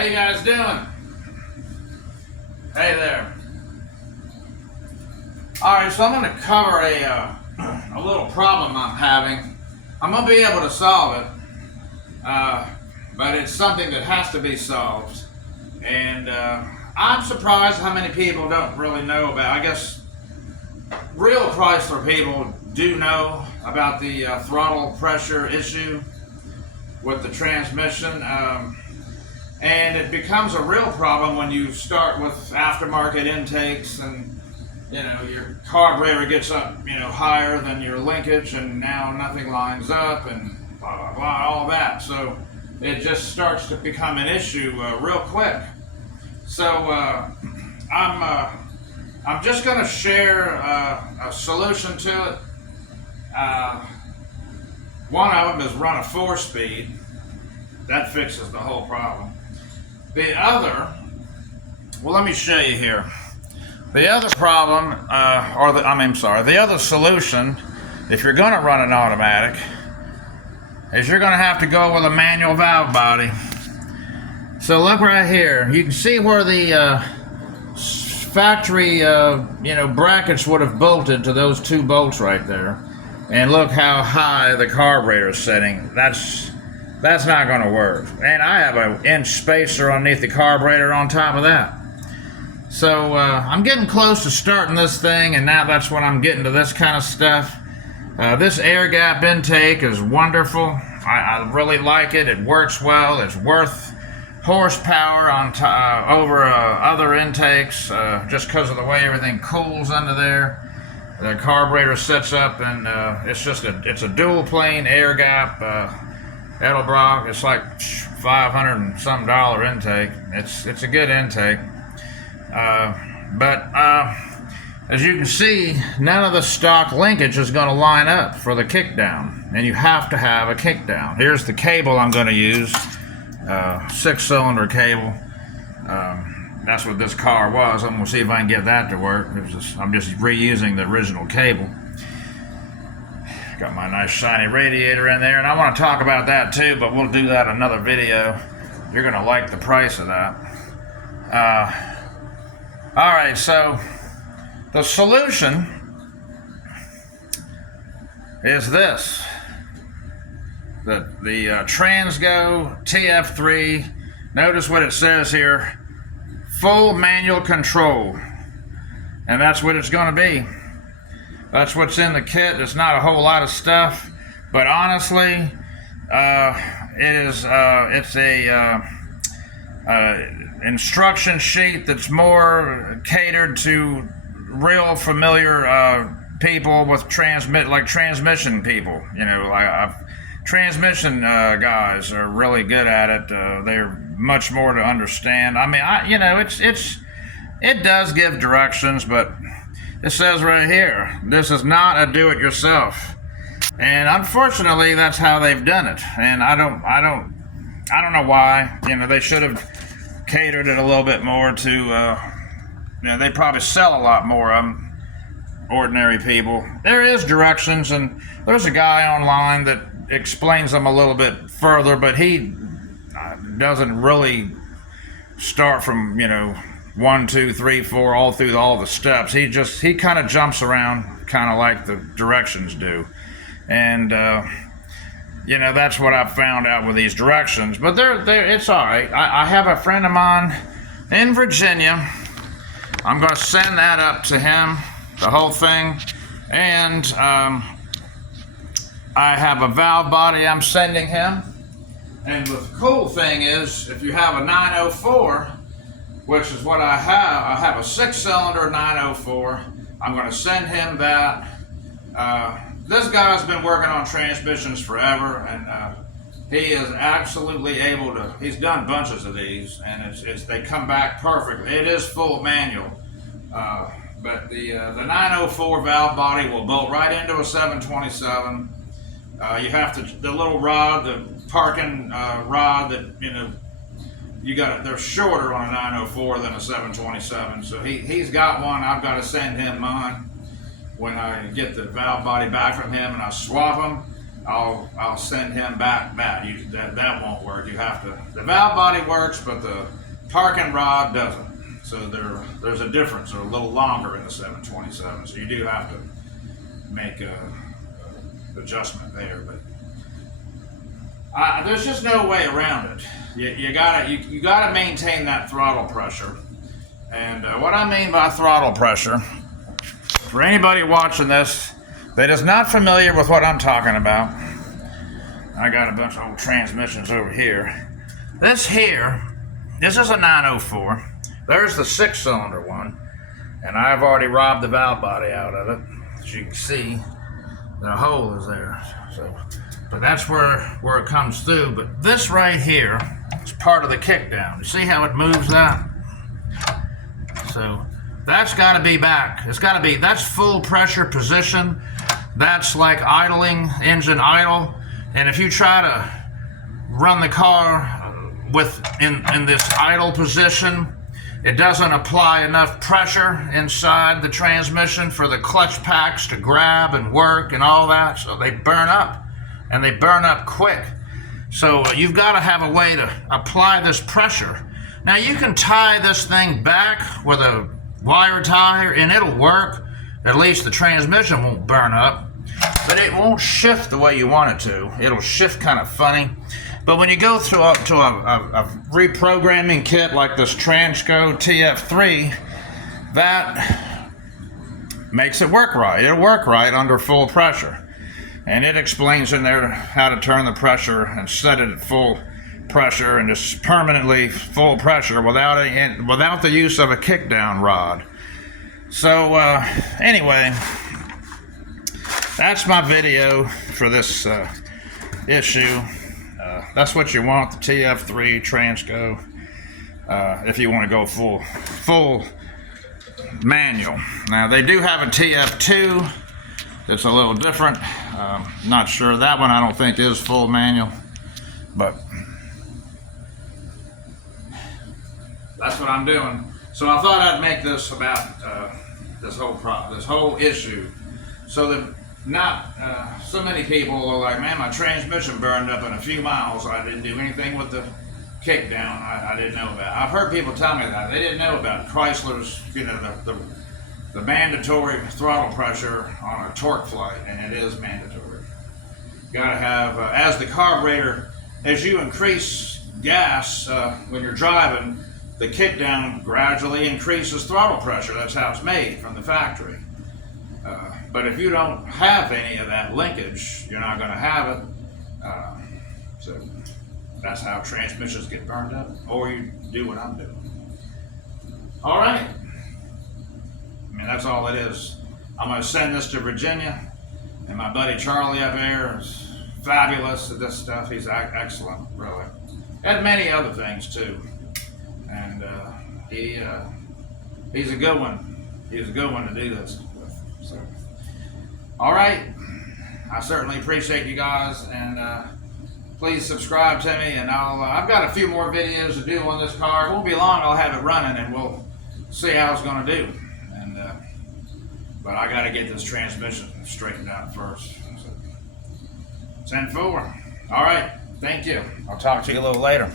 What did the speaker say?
How you guys doing? Hey there. Alright, so I'm going to cover a little problem I'm having. I'm going to be able to solve it, but it's something that has to be solved. And I'm surprised how many people don't really know about it. I guess real Chrysler people do know about the throttle pressure issue with the transmission. And it becomes a real problem when you start with aftermarket intakes and, you know, your carburetor gets up, you know, higher than your linkage and now nothing lines up and blah, blah, blah, all that. So it just starts to become an issue real quick. So I'm just going to share a solution to it. One of them is run a 4-speed. That fixes the whole problem. The other, well, let me show you here. The other problem, the other solution, if you're going to run an automatic, is you're going to have to go with a manual valve body. So look right here. You can see where the factory, brackets would have bolted to those 2 bolts right there. And look how high the carburetor is setting. That's not going to work. And I have an inch spacer underneath the carburetor on top of that. So I'm getting close to starting this thing, and now that's when I'm getting to this kind of stuff. This air gap intake is wonderful. I really like it. It works well. It's worth horsepower on over other intakes just because of the way everything cools under there. The carburetor sets up, and it's a dual plane air gap. Edelbrock, it's like $500 and some intake. It's a good intake, but as you can see, none of the stock linkage is going to line up for the kickdown, and you have to have a kickdown. Here's the cable I'm going to use, 6-cylinder cable. That's what this car was. I'm going to see if I can get that to work. I'm just reusing the original cable. Got my nice shiny radiator in there, and I want to talk about that too, but we'll do that in another video. You're going to like the price of that. Alright, so the solution is this. The Transgo TF3, notice what it says here, full manual control, and that's what it's going to be. That's what's in the kit. It's not a whole lot of stuff, but honestly, it's a instruction sheet that's more catered to real familiar people with transmission people. You know, transmission guys are really good at it. They're much more to understand. I mean, it does give directions, but it says right here, this is not a do-it-yourself, and unfortunately, that's how they've done it. And I don't know why. You know, they should have catered it a little bit more to. They probably sell a lot more ordinary people. There is directions, and there's a guy online that explains them a little bit further, but he doesn't really start from 1, 2, 3, 4, all through all the steps. He kind of jumps around, kind of like the directions do, and that's what I've found out with these directions. But it's all right. I have a friend of mine in Virginia. I'm going to send that up to him, the whole thing, and I have a valve body I'm sending him. And the cool thing is, if you have a 904, which is what I have a 6-cylinder 904. I'm going to send him that. This guy's been working on transmissions forever, and he is absolutely able to. He's done bunches of these, and they come back perfectly. It is full manual, but the 904 valve body will bolt right into a 727. You have the little rod, the parking rod that they're shorter on a 904 than a 727, so he's got one. I've got to send him mine when I get the valve body back from him, and I swap them. I'll send him back bad. That won't work. You have to. The valve body works, but the parking rod doesn't. So there's a difference. They're a little longer in the 727. So you do have to make a adjustment there. But there's just no way around it. You gotta maintain that throttle pressure. And what I mean by throttle pressure, for anybody watching this that is not familiar with what I'm talking about, I got a bunch of old transmissions over here. This is a 904. There's the 6-cylinder one, and I've already robbed the valve body out of it. As you can see, the hole is there. So, but that's where it comes through. But this right here is part of the kickdown. You see how it moves that? So that's got to be back. That's full pressure position. That's like idling, engine idle. And if you try to run the car in this idle position, it doesn't apply enough pressure inside the transmission for the clutch packs to grab and work and all that. So they burn up, and they burn up quick. So you've got to have a way to apply this pressure. Now you can tie this thing back with a wire tie, and it'll work. At least the transmission won't burn up, but it won't shift the way you want it to. It'll shift kind of funny. But when you go through up to a reprogramming kit like this Transco TF3, that makes it work right. It'll work right under full pressure. And it explains in there how to turn the pressure and set it at full pressure and just permanently full pressure without the use of a kickdown rod. So anyway, that's my video for this issue. That's what you want, the TF3 Transco, if you want to go full manual. Now they do have a TF2. It's a little different. Not sure. That one I don't think is full manual, but that's what I'm doing. So I thought I'd make this about this whole issue, so that not so many people are like, man, my transmission burned up in a few miles. I didn't do anything with the kickdown. I didn't know about. I've heard people tell me that they didn't know about Chrysler's, the mandatory throttle pressure on a Torqueflight, and it is mandatory. You gotta have as the carburetor, as you increase gas when you're driving, the kickdown gradually increases throttle pressure. That's how it's made from the factory. But if you don't have any of that linkage, you're not going to have it. So that's how transmissions get burned up, or you do what I'm doing. All right. I mean, that's all it is. I'm going to send this to Virginia, and my buddy Charlie up there is fabulous at this stuff. He's excellent, really. And many other things too. And he's a good one. He's a good one to do this with. So, all right. I certainly appreciate you guys, and please subscribe to me. And I've got a few more videos to do on this car. It won't be long. I'll have it running, and we'll see how it's going to do. And but I got to get this transmission straightened out first. So, 10-4. All right. Thank you. I'll talk to you a little later.